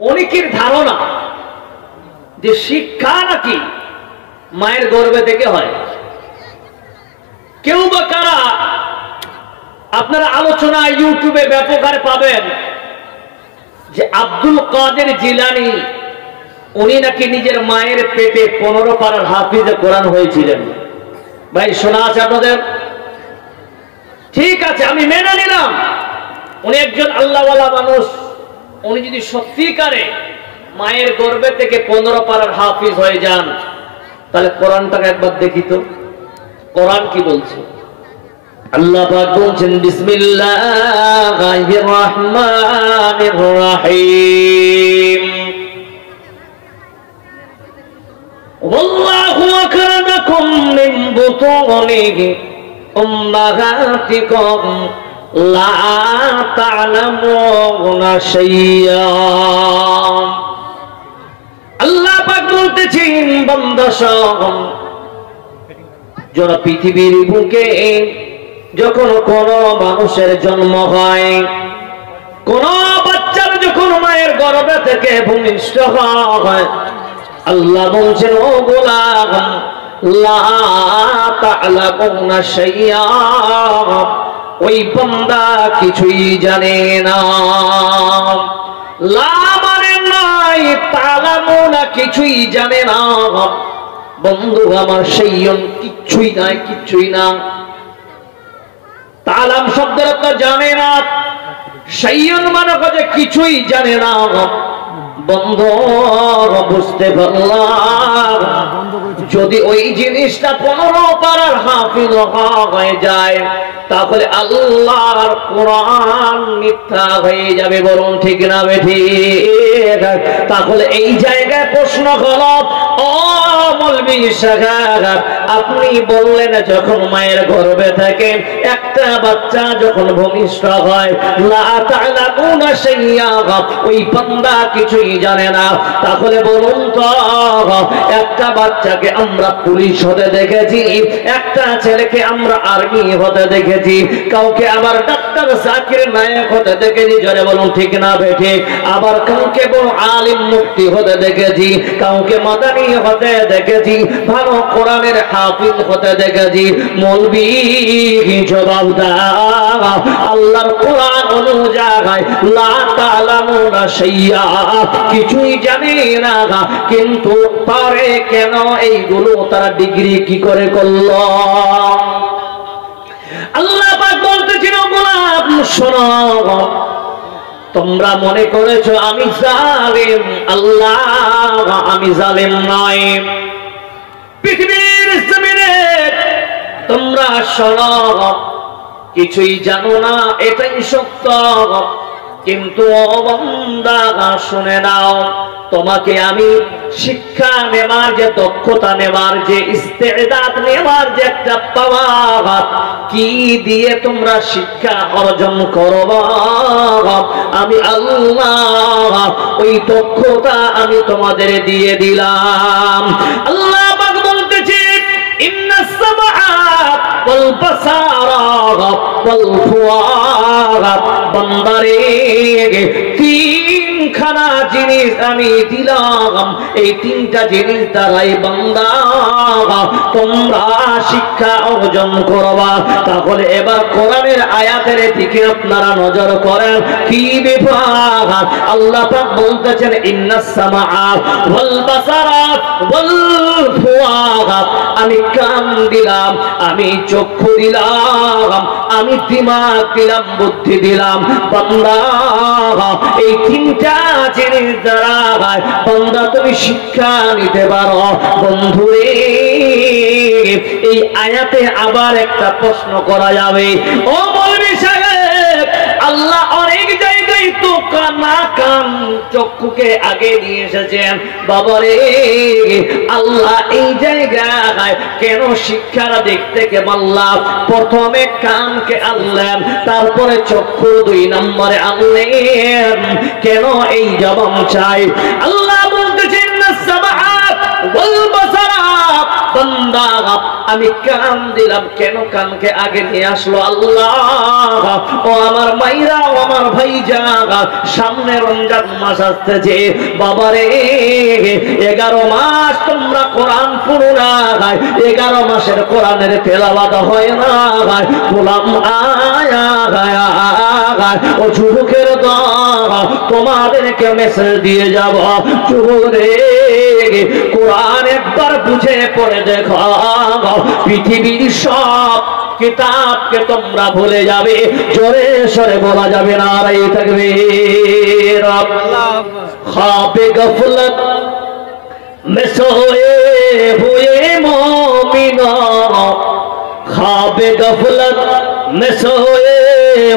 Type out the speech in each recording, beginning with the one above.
অনেকের ধারণা যে শিক্ষা নাকি মায়ের গর্ভে থেকে হয়। কেউ বা কারা আপনারা আলোচনা ইউটিউবে ব্যাপক হারে পাবেন যে আব্দুল কাদের জিলানী উনি নাকি নিজের মায়ের পেটে 15 পারার হাফিজে কোরআন হয়েছিলেন। ভাই শোনা আছে আপনাদের? ঠিক আছে, আমি মেনে নিলাম উনি একজন আল্লাহওয়ালা মানুষ। উনি যদি সত্যিকারে মায়ের গর্ভে থেকে 15 পারার হাফিজ হয়ে যান, তাহলে কোরআনটাকে একবার দেখি তো, কোরআন কি বলছে। আল্লাহ পাক বলছেন বিসমিল্লাহির রহমানির রহিম, ওয়াল্লাহু আখরাজাকুম মিন বুতুনি উম্মাহাতিকুম লা তা'লামুনা শাইয়্যা। আল্লাহ পাক বলতেছেন বান্দা শোন, যারা পৃথিবীর বুকে যখন কোন মানুষের জন্ম হয়, কোন বাচ্চার যখন মায়ের গর্ভে থেকে ভূমিষ্ঠ হয়, আল্লাহ বলছেন ও গোলাম লা তা'লামুনা শাইয়্যা, ওই বান্দা কিছুই জানে না। লা মানে নাই, তা'লামুনা কিছুই জানে না। বন্ধু আমার শাইয়্যুন কিছুই নাই, কিছুই না। তালাম শব্দের অর্থ জানে না, শাইয়্যুন মানে যে কিছুই জানে না। বন্ধু বুঝতে পারলাম, যদি ওই জিনিসটা 15 পারার হাফিজ হয়ে যায়, তাহলে আল্লাহর কোরআন মিথ্যা হয়ে যাবে। বলুন ঠিক না বেঠিক? তাহলে এই জায়গায় প্রশ্ন হলো, ও মৌলভী সাহেব, আপনি বললেন যখন মায়ের গর্ভে থেকে একটা বাচ্চা যখন ভূমিষ্ঠ হয়, লা তা'লামুনা শাইয়্যা, ওই বান্দা কিছুই জানে না। তাহলে বলুন তো, একটা বাচ্চাকে আমরা পুলিশ হতে দেখেছি, একটা ছেলেকে আমরা আর্মি হতে দেখেছি, কাউকে আবার ডাক্তার জাকির নায়েক হতে দেখেছি। জোরে বলুন ঠিক না বেঠিক? আবার কাউকে বড় আলিম মুফতি হতে দেখেছি, কাউকে মাদানী হতে দেখেছি, ভালো কোরআনের হাফিজ হতে দেখেছি। মৌলভী জবাব দাও, আল্লাহর কোরআন অনুযায়ী লা তা'লামুনা শাইয়্যা, কিছুই জানে না, কিন্তু পারে কেন এইগুলো তারা ডিগ্রি কি করে করলো? আল্লাহ পাক বলতেছেন গোলাম শোনো, তোমরা মনে করেছো আমি জালিম। আল্লাহ আমি জালিম নয়। পৃথিবীর জমিনে তোমরা শোনো, কিছুই জানো না, এটাই সত্য। কিন্তু ও বান্দা শুনে নাও, তোমাকে আমি শিক্ষা নেবার যে দক্ষতা নেবার যে ইস্তেদাদ নেবার যে একটা পাওয়ার, কি দিয়ে তোমরা শিক্ষা অর্জন করবা, আমি আল্লাহ ওই দক্ষতা আমি তোমাদের দিয়ে দিলাম। আল্লাহ পাক বলতেছে ইন্নাস সামআ ওয়াল বাসারা ওয়াল ফুআদ, বান্দারে তিনখানা জিনিস আমি দিলাম, এই তিনটা জিনিস দ্বারাই বান্দা তোমরা শিক্ষা অর্জন করবা। তাহলে এবার কোরআনের আয়াতের দিকে আপনারা নজর করেন, কি বিভাগ আল্লাহ পাক বলতেছেন ইন্নাস সামআ ওয়াল বাসারা ওয়াল ফুআদ, আমি কান দিলাম, আমি চক্ষু দিলাম, আমি দিমাগ দিলাম, বুদ্ধি দিলাম। বান্দা এই তিনটা জিনিস দ্বারা বান্দা তুমি শিক্ষা নিতে পারো। বন্ধুরে, এই আয়াতে আবার একটা প্রশ্ন করা যাবে, ও মৌলভী সাহেব, আল্লাহ অনেক জায়গায় তো কান চক্ষুকে আগে নিয়ে এসেছেন, বাবারে আল্লাহ এই জায়গায় কেন শিক্ষার দিক থেকে আল্লাহ প্রথমে কানকে আনলেন, তারপরে চক্ষু 2 নম্বরে আনলেন? কেন এই জবাব চাই? আল্লাহ বলতেছেন সামআ ওয়াল বাসারা বান্দা আমি কান দিলাম, কেন কানকে আগে নিয়ে আসলো আল্লাহ? ও আমার মাইরা, ও আমার ভাইজা, সামনে রমজান মাস আসতেছে বাবারে, 11 মাস তোমরা কোরআন পড়ো না, 11 মাসের কোরআনের তেলাওয়াত হয় না। গোলাম ও যুবকের দল, তোমাদেরকে মেসেজ দিয়ে যাব, যুবরে কোরআন একবার বুঝে পড়ে দেখো, পৃথিবীর সব কিতাবকে তোমরা ভুলে যাবে। জোরে সরে বলা যাবে না রে তাকবীর। খাবে গফলত में सोए हुए मोमिनो, ख्वाबे गफलत में सोए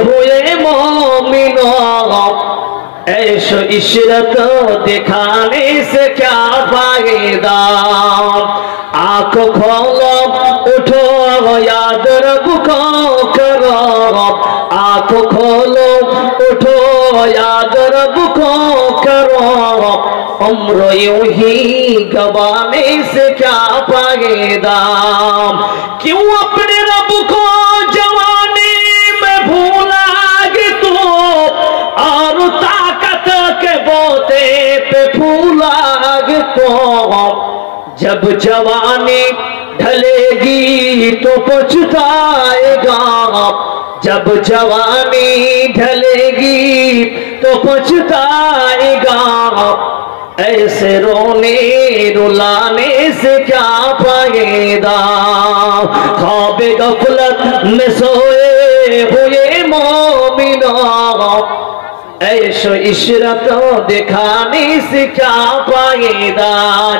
हुए मोमिनो, ऐशो इशरत दिखाने से क्या फायदा? आंखों खोलो उठो याद रब को करो, आंखों खोलो उठो याद रब को करो, उम्र यूं ही गवाने से क्या फायदा? क्यों अपने रब को जवानी में भूलागे तो, और ताकत के बोते पे फूलागे तो, जब जवानी ढलेगी तो पछताएगा, जब जवानी ढलेगी तो पछताएगा, ऐसे रोने रुलाने से क्या फायदा? ख्वाबे गफलत में सोए हुए मोमिनो, ऐशो इशरत दिखाने से क्या फायदा?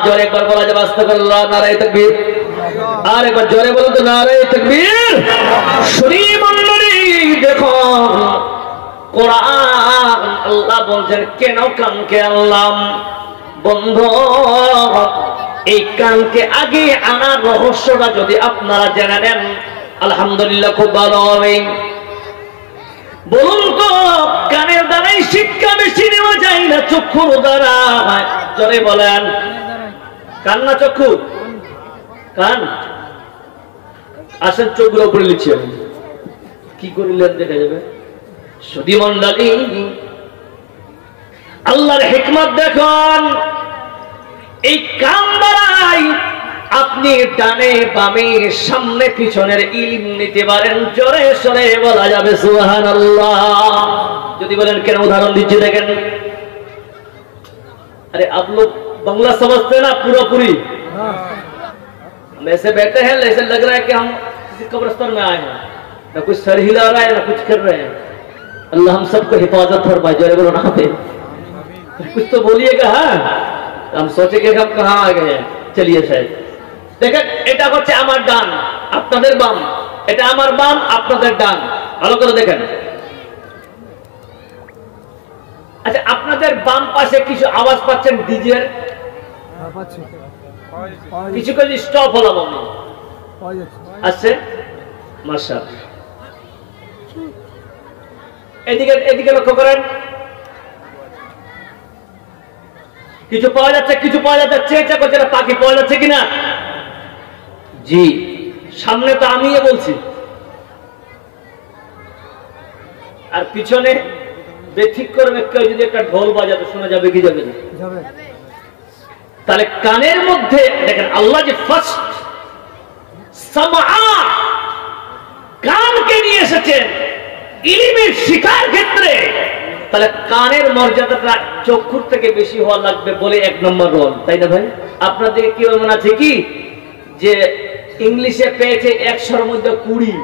जोरे पर बोला जब अस्तगफिरुल्लाह, नारे तकबीर। আর একবার জোরে বলো তো নারে তাকবীর। শুনি মণ্ডলী দেখো, কোরআন আল্লাহ বলছেন কেন কানকে আনলাম? বন্ধু, এই কানকে আগে আনার রহস্যটা যদি আপনারা জেনে নেন, আলহামদুলিল্লাহ খুব ভালো হবে। বলুন তো, কানের দ্বারাই শিক্ষা বেশি নেওয়া যায় না চক্ষুর দ্বারা? জোরে বলেন। কান না চক্ষু? কান। আসেন চোখগুলো উপরে লিখছি আমি, কি করিলেন দেখা যাবে। সুধী মণ্ডলী, আল্লাহর হিকমত দেখুন, এই কান দ্বারাই আপনি ডানে বামে সামনে পিছনের ইলম নিতে পারেন। জোরে সরে বলা যাবে সুবহানাল্লাহ। যদি বলেন কেন, উদাহরণ দিচ্ছি দেখেন। अरे आप लोग बंगला समझते हैं ना पूरा पूरी? हम ऐसे बैठे हैं, ऐसे लग रहा है कि हम किसी कब्रिस्तान में आए हैं, ना कुछ सर हिला रहा है ना कुछ कर रहे हैं। अल्लाह हम सबको हिफाजत फरमाए। जय बोलो ना पे कुछ तो बोलिएगा। हाँ, हम सोचे कि हम कहाँ आ गए हैं। चलिए शायद দেখেন, এটা হচ্ছে আমার ডান, আপনাদের বাম। এটা আমার বাম, আপনাদের ডান। ভালো করে দেখেন। আচ্ছা, আপনাদের বাম পাশে কিছু আওয়াজ পাচ্ছেন ডিজের? কিছু করে স্টপ হলাম আমি, আসছে মাশাআল্লাহ। এদিকে এদিকে লক্ষ্য করেন, কিছু পাওয়া যাচ্ছে, কিছু পাওয়া যাচ্ছে। চেঁচা করছে না, পাখি পাওয়া যাচ্ছে কিনা? জি, সামনে তো আমি বলছি, আর পিছনে ব্যতিক্রমে কেউ যদি একটা ঢোল বাজাতে শোনা যাবে কি যাবে না? তাহলে কানের মধ্যে দেখেন, আল্লাহ যে ফার্স্ট সামআ, কানকে নিয়ে এসেছেন ইলমের শিখার ক্ষেত্রে। তাহলে কানের মর্যাদাটা চক্ষুর থেকে বেশি হওয়া লাগবে বলে 1 নম্বর রোল, তাই না ভাই? আপনাদের কি মনে আছে কি যে ইংলিশে পেয়েছে 100-র মধ্যে 20,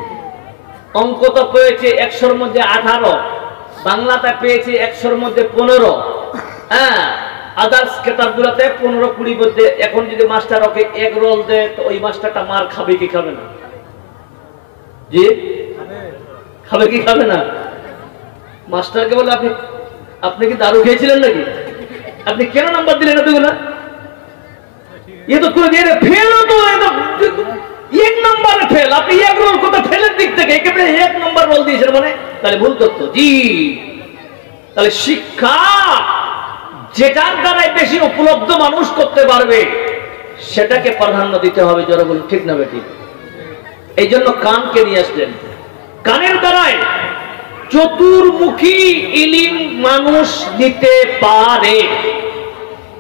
অঙ্ক তো পেয়েছে 100-র মধ্যে 18, বাংলাতে পেয়েছে 100-র মধ্যে 15। হ্যাঁ, আদার্স কিতাবগুলোতে 15-20 মধ্যে। এখন যদি মাস্টার ওকে 1 রোল দেয়, তো ওই মাস্টারটা মার খাবে কি খাবে না? জি, খাবে কি খাবে না? মাস্টারকে বলে আপনি কি দারু খেয়েছিলেন নাকি? আপনি কেন নাম্বার দিলেন এতগুলো? ये तो कोई देर फेल हो, तो ये तो 1 नंबर फेल। আপনি 1 রোল কত ফেলের দিক থেকে একেবারে 1 নম্বর রোল দিয়েছেন, মানে তাহলে ভুল তথ্য। জি, তাহলে শিক্ষা যেটার দ্বারা বেশি উপলব্ধ মানুষ করতে পারবে, সেটাকে প্রাধান্য দিতে হবে। জোরে বলুন ঠিক না বেঠিক? এই জন্য কানকে নিয়ে আসলেন। কানের দ্বারায় চতুর্মুখী ইলিম মানুষ নিতে পারে।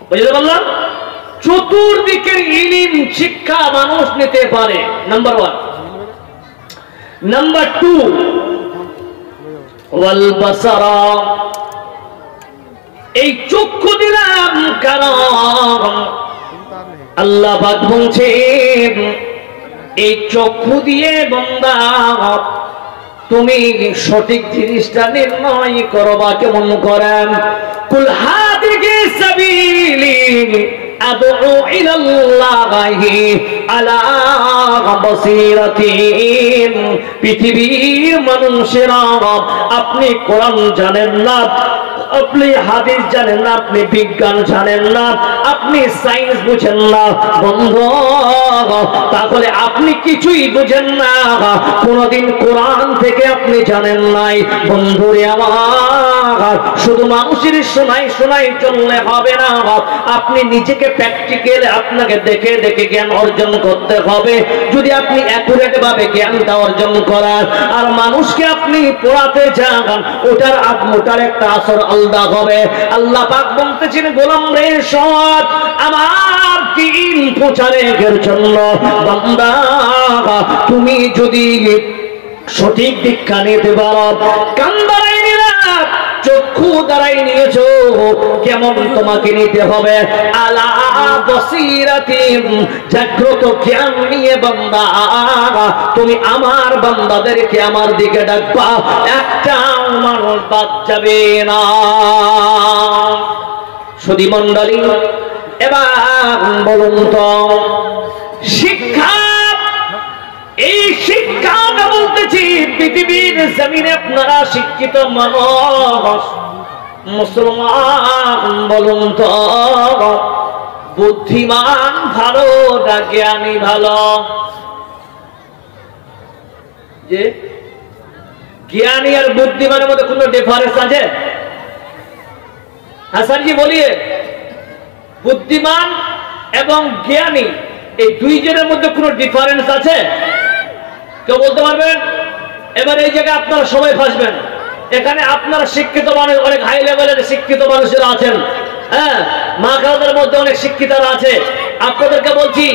বুঝতে পারলাম? চতুর্দিকের ইলিম শিক্ষা মানুষ নিতে পারে, নাম্বার 1। নাম্বার 2, ওয়াল বাসারা, এই চক্ষু দিলাম কারণ আল্লাহ পাক বলছেন এই চক্ষু দিয়ে বান্দা তুমি সঠিক জিনিসটা নির্ণয় করবা। কেমন করেন? কুল হাদিহি সাবিলি আদউ ইলাল্লাহি আলা বাসীরাতিন। পৃথিবীর মানুষেরা, আপনি কোরআন জানেন না, আপনি হাদিস জানেন না, আপনি বিজ্ঞান জানেন না, আপনি সায়েন্স বুঝেন না বন্ধু, তাহলে আপনি কিছুই বুঝেন না, কোনদিন কোরআন থেকে আপনি জানেন নাই। বন্ধুরে আমার, শুধু মানুষের শোনাই শোনাই চললে হবে না, আপনি নিজেকে প্র্যাকটিক্যাল আপনাকে দেখে দেখে জ্ঞান অর্জন করতে হবে। যদি আপনি অ্যাকুরেট ভাবে জ্ঞানটা অর্জন করার আর মানুষকে আপনি পড়াতে যান, ওটার একটা আসর আলাদা হবে। আল্লাহ পাক বলতেছেন, গোলাম রে শোন, আমার দ্বীন প্রচারের জন্য বান্দা তুমি যদি সঠিক দীক্ষা নিতে পারো, কান দ্বারাই নিলা, চক্ষু দ্বারাই নিয়েছো, কেমন তোমাকে নিতে হবে? আলা বসিরাতিন, জাগ্রত জ্ঞান নিয়ে বান্দা তুমি আমার বান্দাদেরকে আমার দিকে ডাকবা, একটা মানুষ বাদ যাবে না। সুধী মণ্ডলী, এবার বলুন তো শিক্ষা, এই শিক্ষাটা বলতেছি পৃথিবীর জমিনে আপনারা শিক্ষিত মানুষ মুসলমান, বলুন তো বুদ্ধিমান ভালো না জ্ঞানী ভালো? যে জ্ঞানী আর বুদ্ধিমানের মধ্যে কোনো ডিফারেন্স আছে? হাসান জি বলিয়ে, বুদ্ধিমান এবং জ্ঞানী এই দুইজনের মধ্যে কোনো ডিফারেন্স আছে? কেউ বলতে পারবেন? এবার এই জায়গায় আপনারা সবাই ফাঁসবেন। এখানে আপনারা শিক্ষিত মানুষ, অনেক হাই লেভেলের শিক্ষিত মানুষেরা আছেন, হ্যাঁ, মা খালাদের মধ্যে অনেক শিক্ষিতরা আছে। আপনাদেরকে বলছি,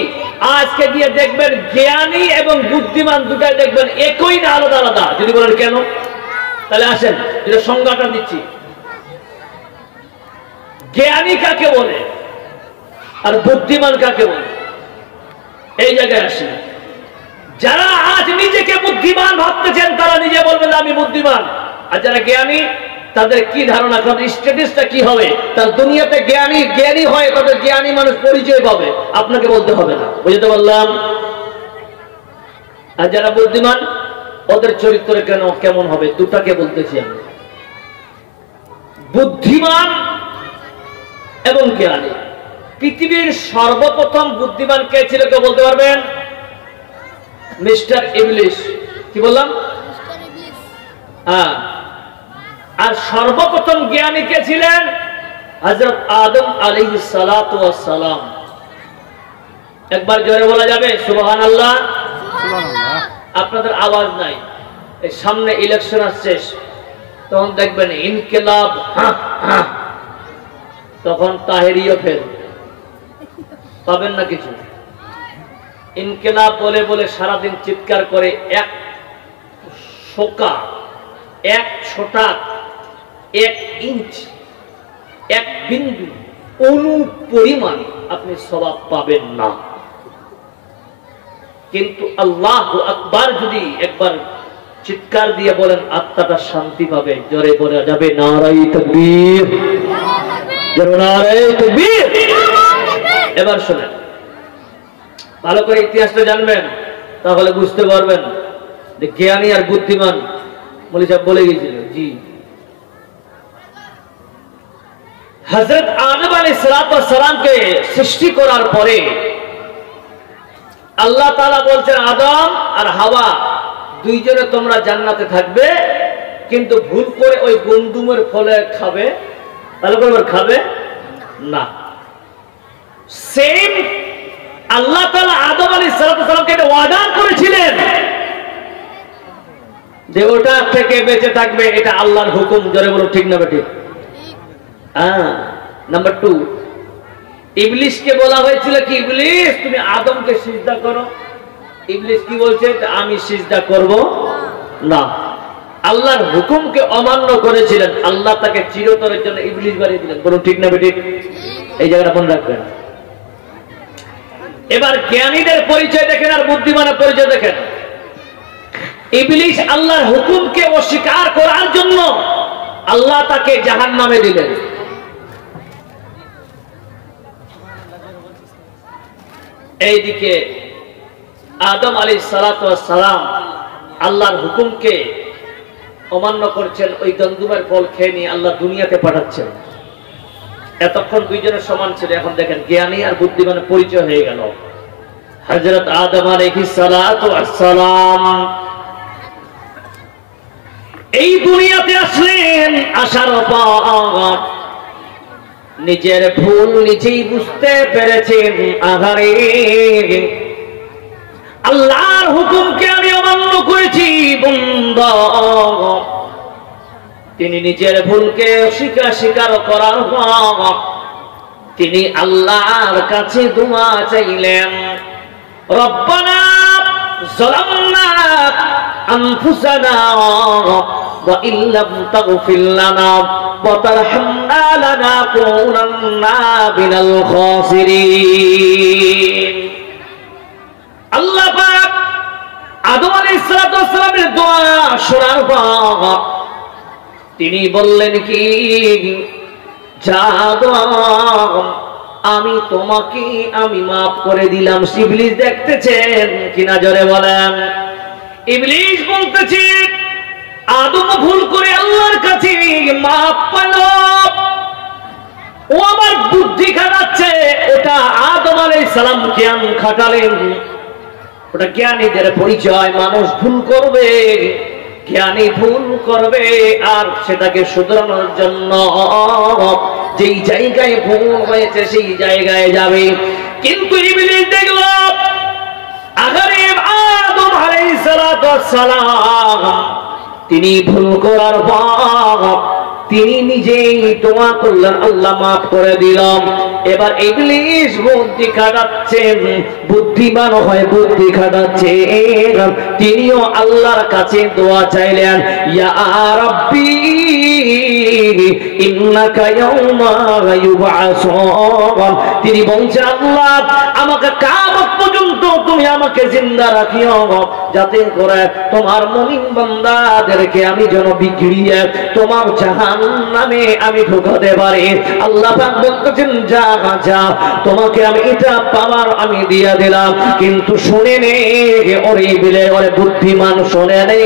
আজকে গিয়ে দেখবেন জ্ঞানী এবং বুদ্ধিমান দুটাই দেখবেন একই না আলাদা আলাদা। যদি বলেন কেন, তাহলে আসেন যেটা সংজ্ঞাটা দিচ্ছি। জ্ঞানী কাকে বলে আর বুদ্ধিমান কাকে বলে, এই জায়গায় আসি। যারা আজ নিজেকে বুদ্ধিমান ভাবতেছেন তারা নিজে বলবেন আমি বুদ্ধিমান, আর যারা জ্ঞানী তাদের কি ধারণা, তাদের স্ট্যাটাসটা কি হবে, তার দুনিয়াতে জ্ঞানী হয়, তাদের জ্ঞানী মানুষ পরিচয় পাবে, আপনাকে বলতে হবে না। বুঝতে পারলাম? আর যারা বুদ্ধিমান ওদের চরিত্র কেমন হবে, দুটাকে বলতেছি আমি। বুদ্ধিমান এবং জ্ঞানী। পৃথিবীর সর্বপ্রথম বুদ্ধিমান কে ছিল, কেউ বলতে পারবেন? মিস্টার ইবলিস। কি বললাম? হ্যাঁ। আর সর্বপ্রথম জ্ঞানী কে ছিলেন? হযরত আদম আলাইহিস সালাতু ওয়াস সালাম। একবার জোরে বলা যাবে সুবহানাল্লাহ? সুবহানাল্লাহ। আপনাদের আওয়াজ নাই। এই সামনে ইলেকশন আসছে, তখন দেখবেন ইনকিলাব, তখন তাহেরিও ফেল পাবেন না কিছু। ইনকিলাব বলে বলে সারাদিন চিৎকার করে, এক শোকা, এক ছোটা, এক ইঞ্চ, এক বিন্দু অনু পরিমাণ আপনি সওয়াব পাবেন না। কিন্তু আল্লাহু আকবার যদি একবার চিৎকার দিয়ে বলেন, আত্মাটা শান্তি পাবে। জোরে বলা যাবে নারায়ে তাকবীর, জোরে নারায়ে তাকবীর। এবার শুনেন, ভালো করে ইতিহাসটা জানবেন, তাহলে বুঝতে পারবেন যে জ্ঞানী আর বুদ্ধিমান মৌলভী সাহেব বলে গিয়েছিল। জি, হযরত আদম আলাইহিস সালামকে সৃষ্টি করার পরে আল্লাহ তাআলা বলছেন, আদম আর হাওয়া দুইজনে তোমরা জান্নাতে থাকবে, কিন্তু ভুল করে ওই গন্ডুমের ফলে খাবে, ভালো করে খাবে না। সেম আল্লাহ তাআলা আদম আলাইহিস সালামকে এটা ওয়াদা করেছিলেন যে ওটা থেকে বেঁচে থাকবে, এটা আল্লাহর হুকুম। জোরে বলো ঠিক না বেটি? নাম্বার 2, ইবলিসকে বলা হয়েছিল কি, ইবলিস তুমি আদমকে সিজদা করো। ইবলিস কি বলছে, আমি সিজদা করব না। আল্লাহর হুকুমকে অমান্য করেছিলেন, আল্লাহ তাকে চিরতরের জন্য ইবলিস বানিয়ে দিলেন। বলুন ঠিক না বেটি? এই জায়গাটা মনে রাখবেন। এবার জ্ঞানীদের পরিচয় দেখেন আর বুদ্ধিমানের পরিচয় দেখেন। ইবলিস আল্লাহর হুকুমকে অস্বীকার করার জন্য আল্লাহ তাকে জাহান্নামে দিলেন। এইদিকে আদম আলাইহিস সালাতু ওয়াস সালাম আল্লাহর হুকুমকে অমান্য করছেন, ওই গন্ধুমের ফল খেয়ে নিয়ে আল্লাহ দুনিয়াতে পাঠাচ্ছেন। এতক্ষণ দুইজনের সমান ছিল, এখন দেখেন জ্ঞানী আর বুদ্ধিমানের পরিচয় হয়ে গেল। হযরত আদম আলাইহিস সালাতু ওয়াস সালাম এই দুনিয়াতে আসলেন, আসার পর নিজের ভুল নিজেই বুঝতে পেরেছেন। আহারে, আল্লাহর হুকুমকে আমি অমান্য করেছি বান্দা। তিনি নিজের ভুলকে স্বীকার করার পর তিনি আল্লাহর কাছে দোয়া চাইলেন, রব্বানা যালামনা আনফুসানা ওয়া ইল্লাম তাগফির লানা ওয়া তারহামনা লানাকুনান্না মিনাল খাসিরিন। আল্লাহ পাক আদম আলাইহিস সালামের দোয়া শোনার পর তিনি বললেন কি, আদম আমি তোমাকে আমি মাফ করে দিলাম। ইবলিস দেখতেছেন কিনা জোরে বলেন? ইবলিস বলতেছে আদম ভুল করে আল্লাহর কাছে মাফ পেল, ও আমার বুদ্ধি খাটাচ্ছে। ওটা আদম আলাইহিস সালাম জ্ঞান খাটালেন, ওটা জ্ঞানীদের পরিচয়। মানুষ ভুল করবে, জ্ঞানী ভুল করবে, আর সেটাকে শুধরানোর জন্য যেই জায়গায় ভুল হয়েছে সেই জায়গায় যাবে। কিন্তু ইবলিস দেখল আগারে আদম আলাইহিস সালাম তিনি ভুল করার পর তিনি নিজেই দোয়া করলেন, আল্লাহ মাফ করে দিলাম। এবার ইবলিস বুদ্ধি খাটাচ্ছেন, বুদ্ধিমান হয় বুদ্ধি খাটাচ্ছে। তিনিও আল্লাহর কাছে দোয়া চাইলেন, ইয়া রাব্বি ইন্নাকা ইয়াউমা ইউবআসুন। তিনি বলছেন, আল্লাহ আমাকে কিয়ামত পর্যন্ত তুমি আমাকে জিন্দা রাখিও, যাতে করে তোমার মুমিন বান্দাদেরকে আমি যেন বিগড়িয়ে তোমার জাহান্নামে আমি ঢোকাতে পারি। আল্লাহ পাক বলতেছেন, যা যা তোমাকে আমি এটা পাওয়ার আমি দিয়ে দিলাম, কিন্তু শুনে নে ওরে বিলে ওরে বুদ্ধিমান, শুনে নে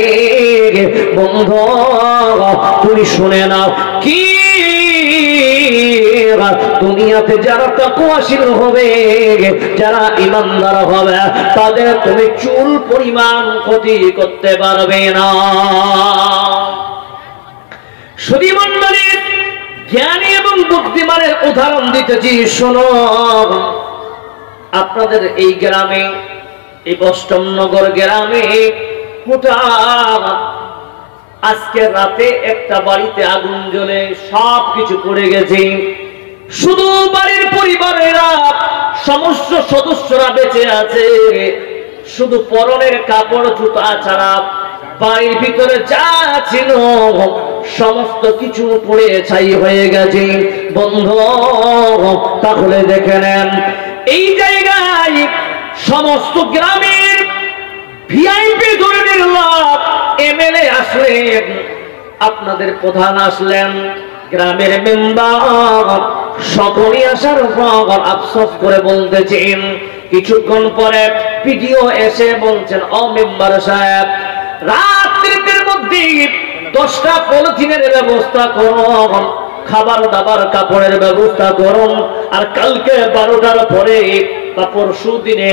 বন্ধু, তুমি শুনে নাও কি দুনিয়াতে যারা তাকওয়াশীল হবে, যারা ঈমানদার হবে, তাদের তুমি চুল পরিমাণ ক্ষতি করতে পারবে না। শুধু মণ্ডলী, জ্ঞানী এবং বুদ্ধিমানের উদাহরণ দিতেছি, শোনো। আপনাদের এই গ্রামে, এই বষ্টমনগর গ্রামে হঠাৎ আজকে রাতে একটা বাড়িতে আগুন জ্বলে সব কিছু পড়ে গেছে। শুধু বাড়ির পরিবারেরা সমস্ত সদস্যরা বেঁচে আছে, শুধু পরনের কাপড় জুতা ছাড়া বাড়ির ভিতরে যা ছিল সমস্ত কিছু পুড়ে ছাই হয়ে গেছে। বন্ধু, তাহলে দেখে নেন এই জায়গায় সমস্ত গ্রামের ভিআইপি ধরনের লোক, এমএলএ আসলেন, আপনাদের প্রধান আসলেন, গ্রামের মেম্বার, সকলে আসার পর আফসোস করে বলতেছেন। কিছুক্ষণ পরে ভিডিও এসে বলছেন, ও মেম্বার সাহেব, রাত্রির মধ্যে 10টা পলিথিনের ব্যবস্থা করুন, খাবার দাবার কাপড়ের ব্যবস্থা করুন, আর কালকে 12টার পরে বা পরশু দিনে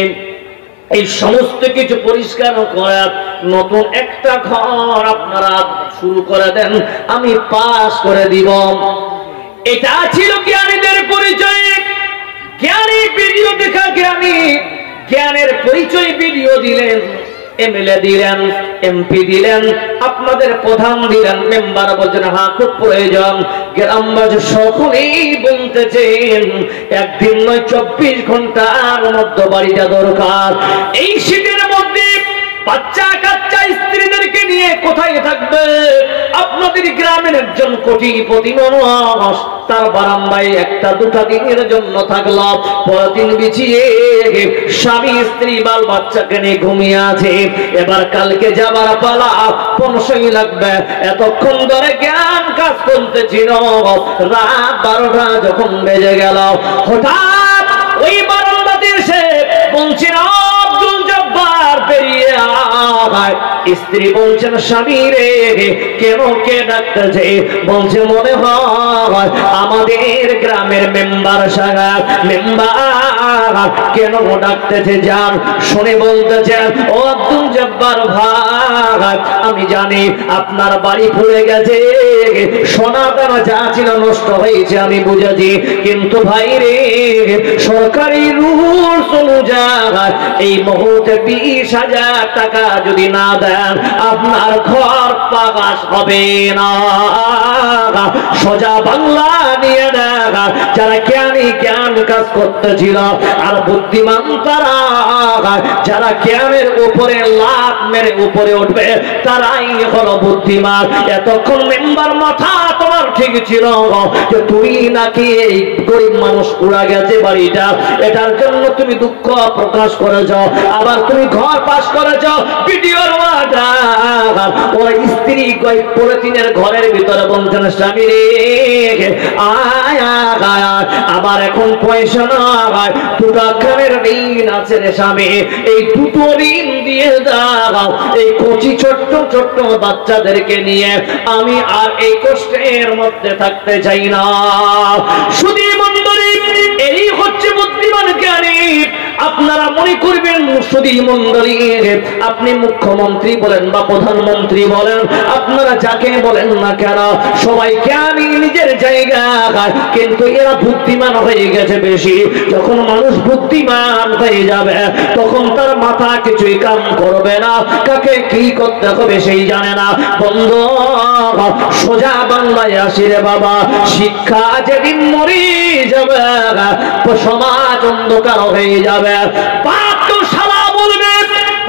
এই সমস্ত কিছু পরিষ্কার করে নতুন একটা ঘর আপনারা শুরু করে দেন, আমি পাস করে দিব। এটা ছিল জ্ঞানীদের পরিচয়। জ্ঞানী ভিডিও দেখা জ্ঞানী, জ্ঞানের পরিচয় ভিডিও দিলেন, এমএলএ দিলেন, এমপি দিলেন, আপনাদের প্রধান দিলেন, মেম্বার বলছেন হ্যাঁ খুব প্রয়োজন। গ্রামবাসী সকলেই বলতেছেন একদিন নয় 24 ঘন্টার মধ্যে বাড়িটা দরকার। এই শীতের মধ্যে বাচ্চা কাচ্চা স্ত্রীদেরকে নিয়ে কোথায় থাকবে? আপনাদের গ্রামের একজন কোটিপতি মানুষ তার বারান্দায় একটা দুটা দিনের জন্য থাকলো, পরের দিন বিছিয়ে স্বামী স্ত্রী বাল বাচ্চাকে নিয়ে ঘুমিয়ে আছে। এবার কালকে যাবার পালা, 15ই লাগবে। এতক্ষণ ধরে জ্ঞান কাজ করতেছিল, রাত 12টা যখন বেজে গেল, হঠাৎ ওই বারান্দাতে এসে বলছিল আব্দুল জব্বার বেরিয়ে আয়। স্ত্রী বলছেন স্বামী রে কেন, কে ডাকতেছে? বলছে মনে হয় আমাদের গ্রামের মেম্বার সাহেব, মেম্বার কেন ডাকতেছে? যান শুনে বলতেছেন ও আব্দুল জব্বার ভাই, আমি জানি আপনার বাড়ি পুড়ে গেছে, সোনা দানা যা ছিল নষ্ট হয়েছে আমি বুঝেছি, কিন্তু ভাই রে সরকারি রুলস অনুযায়ী এই মুহূর্তে 20,000 টাকা যদি না দেন আপনার ঘর পাকাশ হবে না। সোজা বাংলা নিয়ে দেখা যারা জ্ঞানী জ্ঞান কাজ করতেছিল আর বুদ্ধিমান তারা, যারা জ্ঞানের উপরে লাভ মেরে উপরে উঠবে তারাই হলো বুদ্ধিমান। এতক্ষণ মেম্বার মাথা তোমার ঠিক ছিল যে তুমি নাকি এই গরিব মানুষ পুরা গেছে বাড়িটা, এটার জন্য তুমি দুঃখ প্রকাশ করেছ, আবার তুমি ঘর পাস করেছ ভিডিওর ওর স্ত্রী পলিথিনের ঘরের ভিতরে বলছেন স্বামী রে আয় আবার এখন পয়সা নয়, দুটো খানের ঋণ আছে রে স্বামী, এই দুটো ঋণ দিয়ে দাও এই কচি ছোট্ট ছোট্ট বাচ্চাদেরকে নিয়ে, আমি আর এই কষ্টের মধ্যে থাকতে চাই না। শুধু মন্ডলী এই হচ্ছে বুদ্ধিমান জ্ঞানী। আপনারা মনে করবেন শুধু মন্ডলী, আপনি মুখ্যমন্ত্রী বলেন বা প্রধানমন্ত্রী বলেন, আপনারা যাকে বলেন না কেন সবাই জ্ঞানী নিজের জায়গায়, কিন্তু এরা বুদ্ধিমান হয়ে গেছে বেশি। যখন মানুষ বুদ্ধিমান হয়ে যাবে তখন তার মাথা কিছুই কাম করবে না, কাকে কি করতে হবে সেই জানে না। বন্ধু সোজা বাংলায় আসি রে বাবা, শিক্ষা যেদিন মরে যাবে সমাজ অন্ধকার হয়ে যাবে। বাপ তো শালা বলবে,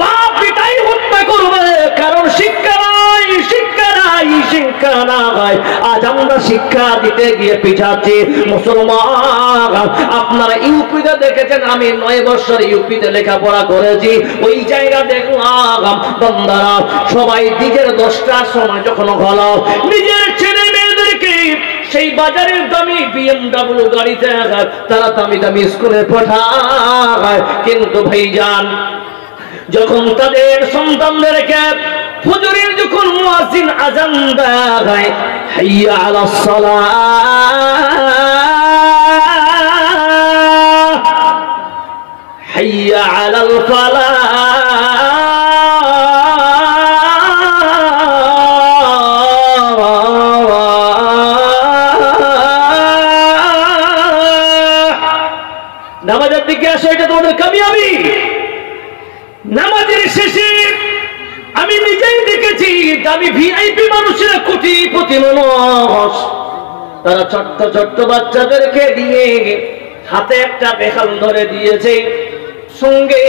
বাপ পিতাই হত্যা করবে, কারণ শিক্ষা নাই, শিক্ষা নাই, শিক্ষা নাই। আজ আমরা শিক্ষা দিতে গিয়ে পিছাচ্ছি। মুসলমান আপনারা ইউপিতে দেখেছেন, আমি 9 বছর ইউপিতে লেখাপড়া করেছি, ওই জায়গা দেখলাম বন্দারা সবাই দিকের 10টার সময় যখন হলো নিজের ছেলে মেয়েদেরকে সেই বাজারের দামি BMW গাড়িতে তারা দামি দামি স্কুলে পাঠায়, কিন্তু ভাইজান যখন তাদের সন্তানদেরকে ফজরের যখন মুয়াজ্জিন আযান দেয় হাইয়া আলাস সালাহ হাইয়া আলাল ফালাহ নামাজের দিকে আসো, এটা তোমাদের কামিয়াবি। নামাজের শেষে আমি নিজেই দেখেছি দামি ভিআইপি মানুষেরা কোটিপতি মানুষ তারা ছোট্ট ছোট্ট বাচ্চাদেরকে দিয়ে হাতে একটা বেখাল ধরে দিয়েছে, সঙ্গে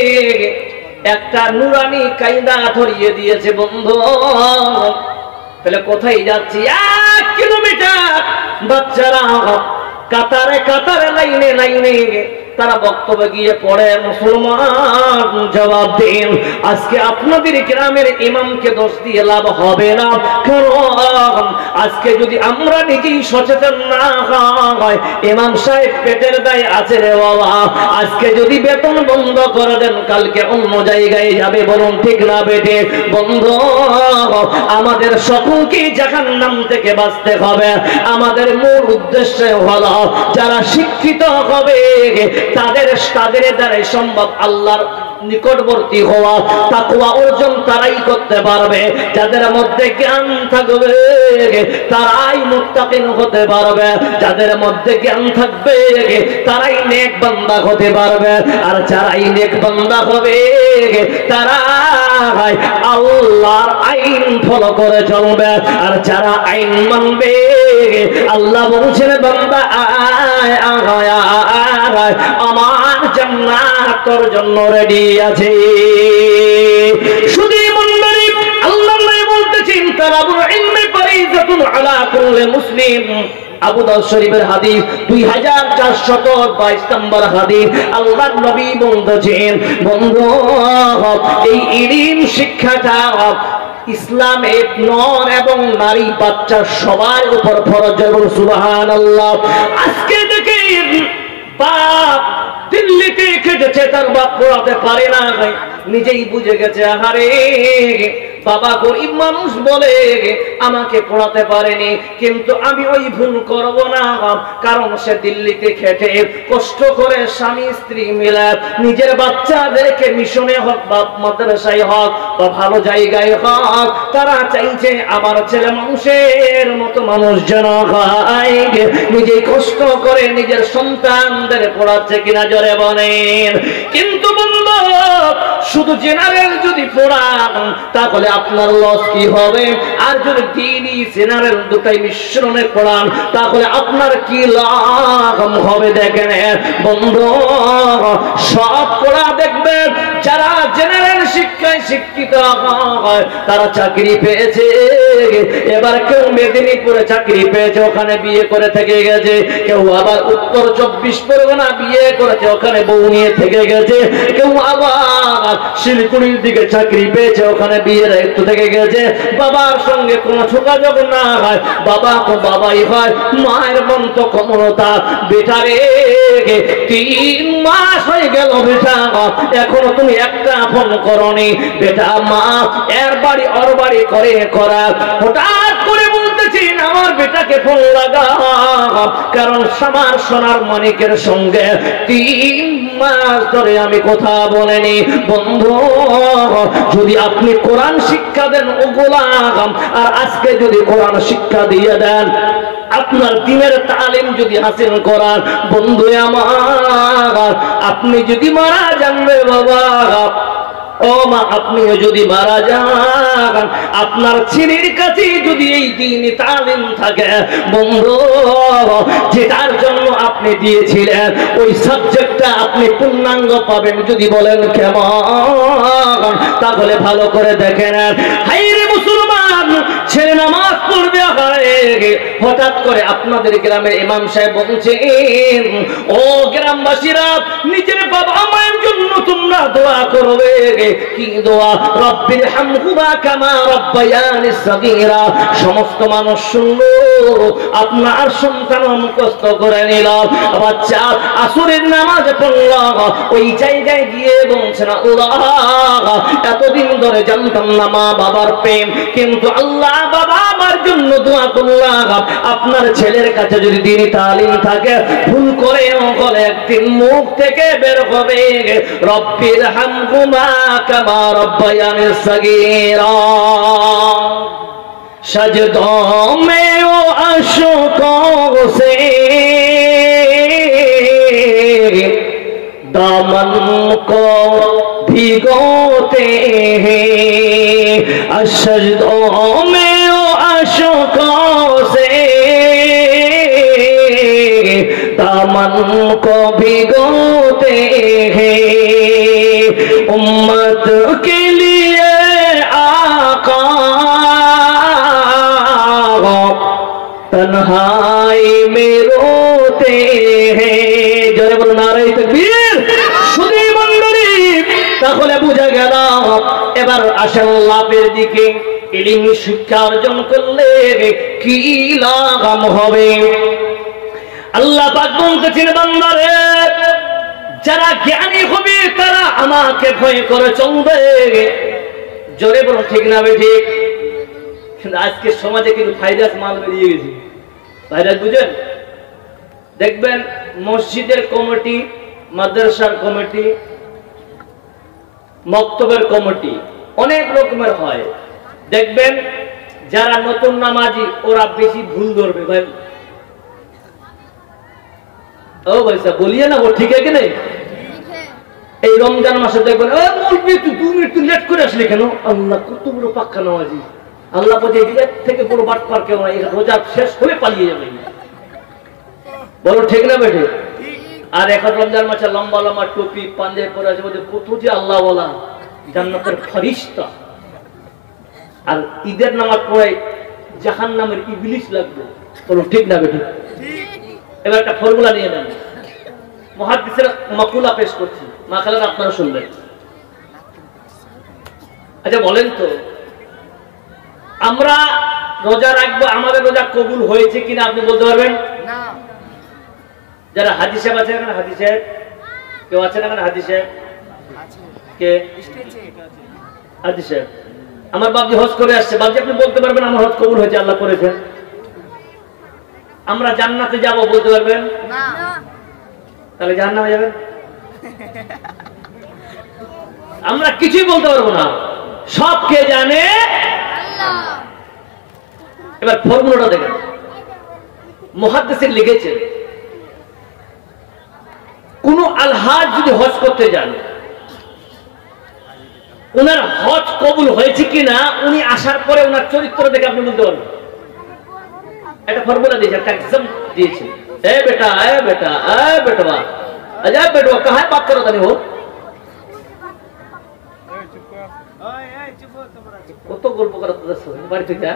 একটা নুরানি কায়দা ধরিয়ে দিয়েছে। বন্ধু তাহলে কোথায় যাচ্ছি? 1 কিলোমিটার বাচ্চারা কাতারে কাতারে লাইনে লাইনে তারা বক্তব্য গিয়ে পড়ে। মুসলমান জবাব দিন, আজকে আপনাদের গ্রামের ইমামকে দোষ দিয়ে লাভ হবে না, কারণ আজকে যদি আমরা নিজেই সচেতন না হয়, ইমাম সাহেব পেটের দায়ে আছে রে বাবা, আজকে যদি বেতন বন্ধ করে দেন কালকে অন্য জায়গায় যাবে, বরং ঠিক না বেটে? বন্ধু আমাদের সকলকে জাহান্নাম থেকে বাঁচতে হবে। আমাদের মূল উদ্দেশ্য হলো যারা শিক্ষিত হবে তাদের দ্বারাই সম্ভব আল্লাহর নিকটবর্তী হওয়া, তাকওয়া অর্জন তারাই করতে পারবে যাদের মধ্যে জ্ঞান থাকবে, তারাই মুত্তাকিন হতে পারবে, যাদের মধ্যে জ্ঞান থাকবে তারাই নেক বান্দা হতে পারবে, আর যারাই নেক বান্দা হবে তারা আল্লাহর আইন ফলো করে চলবে, আর যারা আইন মানবে আল্লাহ বলছেন বান্দা আয় আয় আয় আমার জান্নাত তোর জন্য রেডি আছে। শুধু মন্ডলী আল্লাহ বলতেছেন তালাবুল ইলমি ফারিজাতুন আলা কুল্লি মুসলিম। আবু দাউদ শরীফের হাদিস 2422 নম্বর হাদিস। আল্লাহর নবী বলতেছেন বন্ধু এই ইলম শিক্ষাটা ইসলামে নর এবং নারী বাচ্চা সবার উপর ফরজ। সুবহানাল্লাহ। আজকে দেখেন বাপ দিল্লিতে খেটেছে, তার বাপ পড়াতে পারে না, নিজেই বুঝে গেছে আহারে বাবা গরিব মানুষ বলে আমাকে পড়াতে পারেনি, কিন্তু আমি ওই ভুল করব না, কারণ সে দিল্লিতে খেটে কষ্ট করে স্বামী স্ত্রী মিলে নিজের বাচ্চাদেরকে মিশনে হোক বা মাদ্রাসায় হোক বা ভালো জায়গায় হোক, তারা চাইছে আমার ছেলে মানুষের মতো মানুষ যেন হয়, নিজেই কষ্ট করে নিজের সন্তানদের পড়াচ্ছে কিনা জোরে বলেন। কিন্তু বন্ধু শুধু জেনারেল যদি পড়ান তাহলে আপনার লস কি হবে, আর যদি দ্বীনি জেনারেল দুটাই মিশ্রণে পড়ান তাহলে আপনার কি লাভ হবে। দেখেন বন্ধু সব পড়া দেখবেন যারা জেনারেল শিক্ষায় শিক্ষিত হয় তারা চাকরি পেয়েছে, এবার কেউ মেদিনীপুরে চাকরি পেয়েছে ওখানে বিয়ে করে থেকে গেছে, কেউ আবার উত্তর 24 পরগনা বিয়ে করেছে ওখানে বউ নিয়ে থেকে গেছে, কেউ আবার শিলিগুড়ির দিকে চাকরি পেয়েছে ওখানে বিয়ের দায়িত্ব থেকে গেছে, বাবার সঙ্গে কোনো যোগাযোগ না হয়, বাবা তো বাবাই হয়, মায়ের মন তো ক্ষমতা বেটারে 3 মাস হয়ে গেল বেটা এখনো তুমি একটা ফোন করনি, বেটা মা এর বাড়ি ওর বাড়ি করে করা, হঠাৎ করে বলতেছেন আমার বেটাকে ফোন লাগা, কারণ আমার সোনার মানিকের সঙ্গে 3 মাস ধরে আমি কথা বলিনি। বন্ধু যদি আপনি কোরআন শিক্ষা দেন ও গোলাম, আর আজকে যদি কোরআন শিক্ষা দিয়ে দেন আপনার দিনের তালিম যদি হাসিল করার বন্ধু আমার, আপনি যদি মারা যাবে বাবা ও মা, আপনিও যদি মারা যান আপনার ছেলের কাছে যদি এই দ্বীনি তালিম থাকে বন্ধু, যেটার জন্য আপনি দিয়েছিলেন ওই সাবজেক্টটা আপনি পূর্ণাঙ্গ পাবেন। যদি বলেন কেমন, তাহলে ভালো করে দেখেন। হায়রে মুসলমান ছেলে নামাজ পড়বে, হঠাৎ করে আপনাদের গ্রামের ইমাম সাহেব বলছেন ও গ্রামবাসীরা নিজের বাবা মায়ের জন্য তোমরা দোয়া করবে। কি দোয়া? রব্বির হামহুমা কামা রাব্বায়ানি সাগীরা। সমস্ত মানুষ শুনলো, আপনার সন্তান মুখস্থ করে নিল, বাচ্চা আসরের নামাজ পড়ল, ওই জায়গায় গিয়ে বলছেন আল্লাহ এতদিন ধরে জানতাম না মা বাবার প্রেম, কিন্তু আল্লাহ বাবা আমার জন্য দোয়া করলাম, আপনার ছেলের কাছে যদি দ্বীনি তালিম থাকে ভুল করে বলে একদিন মুখ থেকে বের হবে রব্বির হামহুমা কামা রাব্বায়ানি সাগীরা। सजदों में वो अशोकों से दामन को भिगोते हैं, सजदों में वो अशोकों से दामन को भिगोते हैं, उम्मत के लिए आका तन्हाई में रोते हैं। जरे बोलो नारे तकबीर। শুধু মণ্ডলী তাহলে বুঝা গেল এবার আসল লাভের দিকে। ইলম শিক্ষা অর্জন করলে কি লাভ হবে? আল্লাহ পাক বলতেছেন বান্দারে যারা জ্ঞানী হবে তারা আমাকে ভয় করে চলবে। জোরে বলো ঠিক না বেঠিক? কিন্তু আজকে সমাজে কিন্তু ভাইরাস মাল বেরিয়ে গেছে। ভাইরাস বুঝেন? দেখবেন মসজিদের কমিটি, মাদ্রাসার কমিটি মক্তবের কমিটি অনেক রকমের হয়। দেখবেন যারা নতুন নামাজি ওরা বেশি ভুল ধরবে ভাই। ও ভাইসা বলিয়ে না, ও ঠিক আছে নেই। এই রমজান মাসে দেখবেন মৌলবি তুই 2 মিনিট তুই লেট করে আসলি কেন? আল্লাহ কত বড় পাক্কা নামাজি, আল্লাহ বলছে এর থেকে বড় বাটপার কেউ নাই, রোজা শেষ হলে পালিয়ে যাবে। বলো ঠিক না বেটে? আর এখন রমজান মাসে লম্বা লম্বা টুপি পাঞ্জাবি পরে আছে, বলছে কত যে আল্লাহ ওয়ালা জান্নাতের ফেরেশতা। আর ঈদের নামাজ পড়ে জাহান্নামের ইবলিস লাগবে। বলো ঠিক না বেটে? এবার একটা ফর্মুলা নিয়ে নেন, মুহাদ্দিসের মাকুলা পেশ করছি, মাকালা আপনারা শুনবেন। আচ্ছা বলেন তো, আমরা রোজা রাখবো, আমাদের রোজা কবুল হয়েছে কিনা আপনি বলতে পারবেন? না। যারা হাজি সাহেব আছে এখানে, হাজি সাহেব কেউ আছেন এখানে? হাজি সাহেব কে? হাজি সাহেব আমার বাবজি হজ করে আসছে, বাবজি আপনি বলতে পারবেন আমার হজ কবুল হয়েছে, আল্লাহ করেছেন? আমরা জান্নাতে যাব বলতে পারবেন? না। তাহলে জাহান্নামে যাবেন? আমরা কিছুই বলতে পারবো না, সব কে জানে? আল্লাহ। এবার ফর্মুলাটা দেখেন, মুহাদ্দিসিন লিখেছেন কোন আলহাজ যদি হজ করতে যান, ওনার হজ কবুল হয়েছে কিনা উনি আসার পরে ওনার চরিত্র দেখে আপনি বলতে পারবেন। একটা ফর্মুলা দিয়েছে, একটা এক্সাম দিয়েছে। এ বেটা, এ বেটা, এ বেটवा, अजय बेटवा कहाँ बात करो तनी हो? কত গল্প করা তোদের সাথে বাড়ি থেকে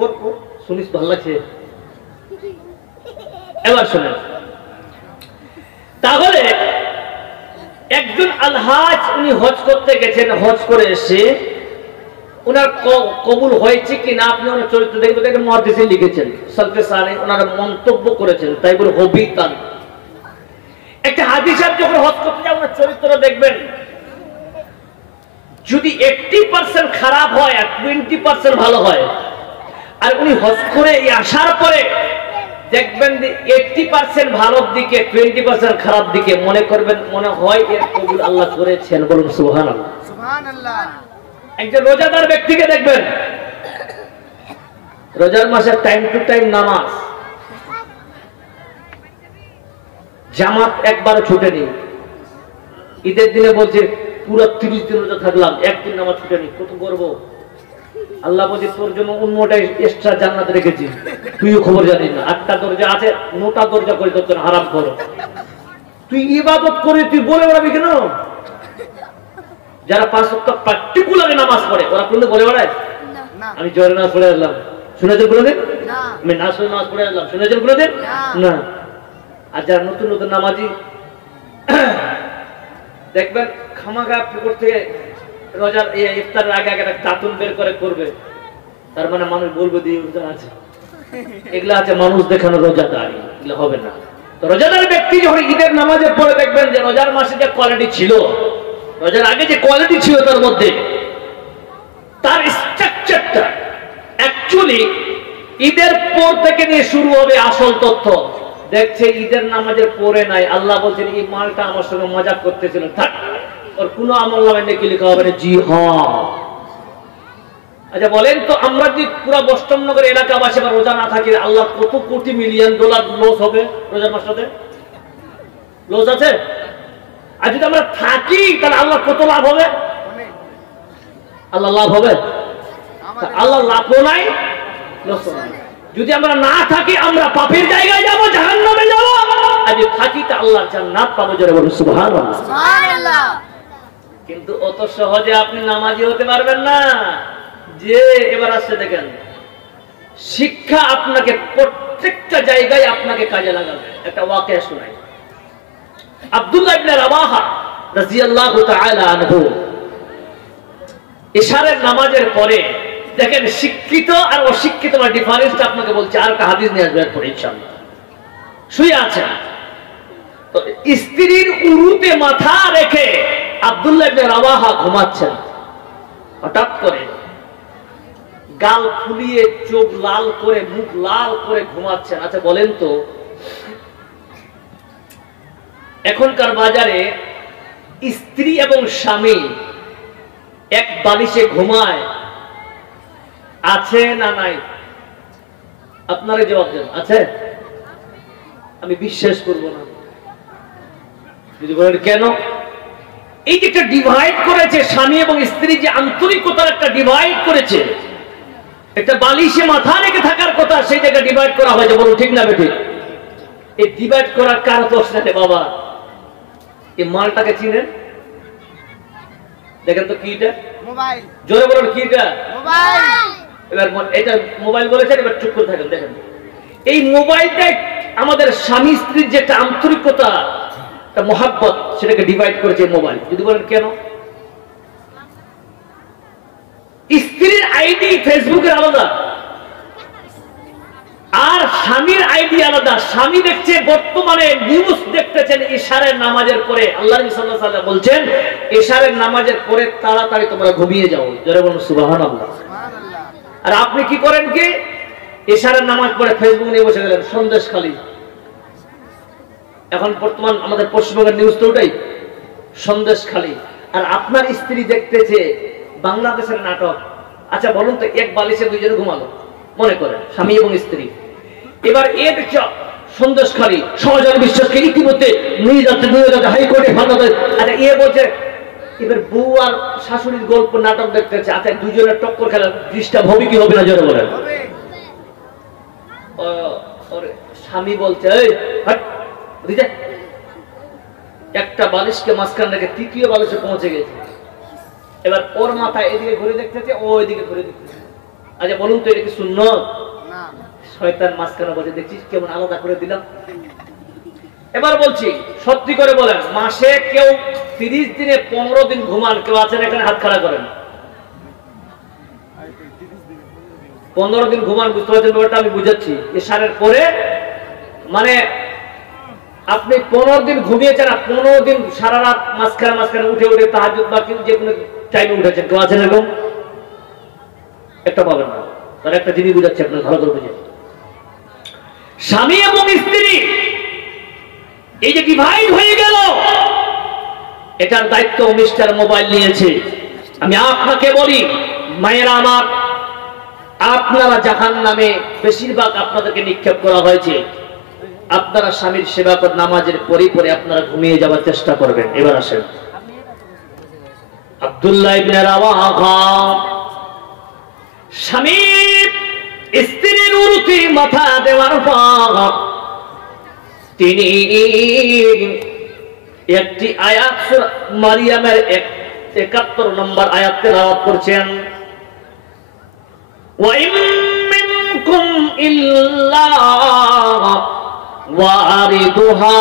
গল্প শুনিস, ভালো লাগছে। এবার শুনেন, তাহলে একজন আলহাজ উনি হজ করতে গেছেন, হজ করে এসে ওনার কবুল হয়েছে কিনা আপনি ওনার চরিত্র দেখবেন। দেখেন মুহাদ্দিসিন লিখেছেন, সালফে সালে ওনারা মন্তব্য করেছেন, তাই বলে হবিতান। একটা হাজি সাহেব যখন হজ করতে যায় ওনার চরিত্র দেখবেন, যদি 80% খারাপ হয় আর 20% ভালো হয়, আর উনি হজ করে আসার পরে দেখবেন 80% ভালোর দিকে 20% খারাপ দিকে, মনে করবেন মনে হয় এর কবুল আল্লাহ করেছেন। বলুন সুবহানাল্লাহ। সুবহানাল্লাহ। একজন রোজাদার ব্যক্তিকে দেখবেন রোজার মাসে টাইম টু টাইম নামাজ, জামাত একবারও ছুটেনি। ঈদের দিনে বলছে পুরো 30 দিন রোজা থাকলাম, একদিন নামাজ ছুটেনি, কত গর্ব। আল্লাহ বলছে তোর জন্য 9টা এক্সট্রা জান্নাত রেখেছি, তুইও খবর জানিস না। 8টা দরজা আছে, 9টা দরজা করে তোর জন্য হারাম করো। তুই ইবাদত করে তুই বলে বেড়াবি কেন? যারা 5 ওয়াক্ত পার্টিকুলারে নামাজ পড়ে ওরা কোনদিন বলে বেড়ায়? আমি জোরে নামাজ পড়ে আসলাম, শুনেছেন কোনদিন? আমি নাসরের নামাজ পড়ে আসলাম, শুনেছেন কোনদিন? না। আর যারা নতুন নতুন নামাজি দেখবেন খামাখা পুকুর থেকে রোজার ইফতারের আগে আগে একটা দাঁতুন বের করে করবে, তার মানে মানুষ বলবে দিয়ে রোজা আছে। এগুলা আছে মানুষ দেখানো রোজাদারি, এগুলো হবে না। তো রোজাদার ব্যক্তি যখন ঈদের নামাজের পরে দেখবেন যে রোজার মাসে যে কোয়ালিটি ছিল, রোজার আগে যে কোয়ালিটি ছিল তার মধ্যে, তার স্ট্রাকচারটা অ্যাকচুয়ালি ঈদের পর থেকে নিয়ে শুরু হবে আসল তথ্য। দেখছে ঈদের নামাজের পরে নাই, আল্লাহ বলছেন এই মালটা আমার সঙ্গে মজাক করতেছিল, থাক ওর কোনো আমলনামায় নেকি লেখা হবে না। জি হ্যাঁ। আচ্ছা বলেন তো, আমরা যদি পুরো বষ্টমনগর এলাকাবাসী বা রোজা না থাকি, আল্লাহ কত কোটি মিলিয়ন ডলার লস হবে রোজার মাসটাতে? লস আছে। আর যদি আমরা থাকি তাহলে আল্লাহ কত লাভ হবে? আল্লাহ লাভ হবে? আল্লাহ লাভও নাই, লসও নাই। যদি আমরা না থাকি আমরা পাপের জায়গায় যাব, জাহান্নামে যাব। আর যদি থাকি তা আল্লাহর জান্নাত পাবো। জোরে বলুন সুবহানাল্লাহ। সুবহানাল্লাহ। কিন্তু অত সহজে আপনি নামাজি হতে পারবেন না। যে এবার আসছে দেখেন, শিক্ষা আপনাকে প্রত্যেকটা জায়গায় আপনাকে কাজে লাগাবে। একটা ওয়াকিয়া শোনাই। আব্দুল্লাহ ইবনে রাওয়াহা রাদিয়াল্লাহু তাআলা আনহু ইশারের নামাজের পরে দেখেন শিক্ষিত আর অশিক্ষিত ডিফারেন্সটা আপনাকে বলছি। আর একটা হাদিস নিয়ে আসবে পরে ইনশাআল্লাহ। শুয়ে আছেন তো স্ত্রীর উরুতে মাথা রেখে আব্দুল্লাহ ইবনে রাওয়াহা ঘুমাচ্ছেন। হঠাৎ করে গাল ফুলিয়ে চোখ লাল করে মুখ লাল করে ঘুমাচ্ছেন। আচ্ছা বলেন তো, এখনকার বাজারে স্ত্রী এবং স্বামী এক বালিশে ঘুমায়, আছে না নাই? আপনারা জবাব দেন। আছে? আমি বিশ্বাস করব না। যদি বলেন কেন? এই যে একটা ডিভাইড করেছে, স্বামী এবং স্ত্রী যে আন্তরিকতার একটা ডিভাইড করেছে, একটা বালিশে মাথা রেখে থাকার কথা, সেই জায়গায় ডিভাইড করা হয়েছে। বলুন ঠিক না বেঠিক? এই ডিভাইড করার কারণ তো আসলে বাবা, এই মালটাকে চিনেন? দেখেন তো কিটা? মোবাইল। জোরে বলুন কিটা? মোবাইল। এবার এটা মোবাইল বলেছেন, এবার চুপ করে থাকেন। দেখেন এই মোবাইলটা আমাদের স্বামী স্ত্রীর যে একটা আন্তরিকতা, একটা মহাব্বত, সেটাকে ডিভাইড করেছে মোবাইল। যদি বলেন কেন? স্ত্রীর আইডি ফেসবুকের আলাদা, আর স্বামীর আইডি আলাদা। স্বামী দেখছে বর্তমানে নিউজ দেখতেছেন ইশারের নামাজের পরে। আল্লাহ নবী সাল্লাল্লাহু আলাইহি ওয়াসাল্লাম বলছেন ইশারের নামাজের পরে তাড়াতাড়ি তোমরা ঘুমিয়ে যাও। জোরে বলুন সুবহানাল্লাহ। আর আপনি কি করেন? কি ইশারের নামাজ পড়ে ফেসবুক নিয়ে বসে গেলেন, সন্দেশখালী। এখন বর্তমান আমাদের পশ্চিমবঙ্গের নিউজ তো ওটাই, সন্দেশখালী। আর আপনার স্ত্রী দেখতেছে বাংলাদেশের নাটক। আচ্ছা বলুন তো, এক বালিশে দুইজনে ঘুমালো মনে করেন, স্বামী এবং স্ত্রী। এবার এ দেখছ সন্দেশখালী, সহজাত বিশ্বাসকে ইতিমধ্যে নিয়ে যাচ্ছে হাইকোর্টে ফাঁকা। আচ্ছা এ বলছে, এবার বউ আর শাশুড়ির গল্প নাটক দেখতেছে। আচ্ছা দুজনের টক্কর খেলা, ডিস্টার্ব হবে কি হবে না? জোরে বলেন। স্বামী বলছে একটা বালিশকে মাঝখান রেখে তৃতীয় বালিশে পৌঁছে গেছে। এবার ওর মাথা এদিকে ঘুরে দেখতেছে, ও এদিকে ঘুরে দেখতেছে। আচ্ছা বলুন তো, এটা কি সুন্নাত? শয়তান মাঝখানে বসে, দেখছিস কেমন আলাদা করে দিলাম। এবার বলছি সত্যি করে বলেন, মাসে কেউ 30 দিনে 15 দিন ঘুমান কেউ আছেন এখানে? হাত খাড়া করেন। 15 দিন ঘুমান, বুঝতে পারছেন ব্যাপারটা? আমি বুঝাচ্ছি। ইশারের পরে মানে আপনি 15 দিন ঘুমিয়েছেন, 15 দিন সারা রাত মাঝখানে উঠে উঠে তাহাজ্জুদ বা যে কোনো টাইমে উঠেছেন, কেউ আছেন এরকম? একটা পাবেন না। তার একটা জিনিস বুঝাচ্ছি আপনার, ভালো করে বুঝে। স্বামী এবং স্ত্রী এই যে ডিভাইড হয়ে গেল, এটার দায়িত্ব মিস্টার মোবাইল নিয়েছে। আমি আপনাকে বলি মায়েরা আমার, আপনারা জাহান্নামে বেশিরভাগ আপনাদেরকে নিক্ষেপ করা হয়েছে। আপনারা স্বামীর সেবা করে নামাজের পরে পরে আপনারা ঘুমিয়ে যাওয়ার চেষ্টা করবেন। এবার আসেন আব্দুল্লাহ ইবনে রাওয়াহা, স্বামী স্ত্রীর উরুতে মাথা দেওয়ার পর তিনি একটি আয়াত সূরা মারিয়ামের 71 নম্বর আয়াত তেলাওয়াত করছেন। ওয়া ইন মিনকুম ইল্লা ওয়ারিদুহা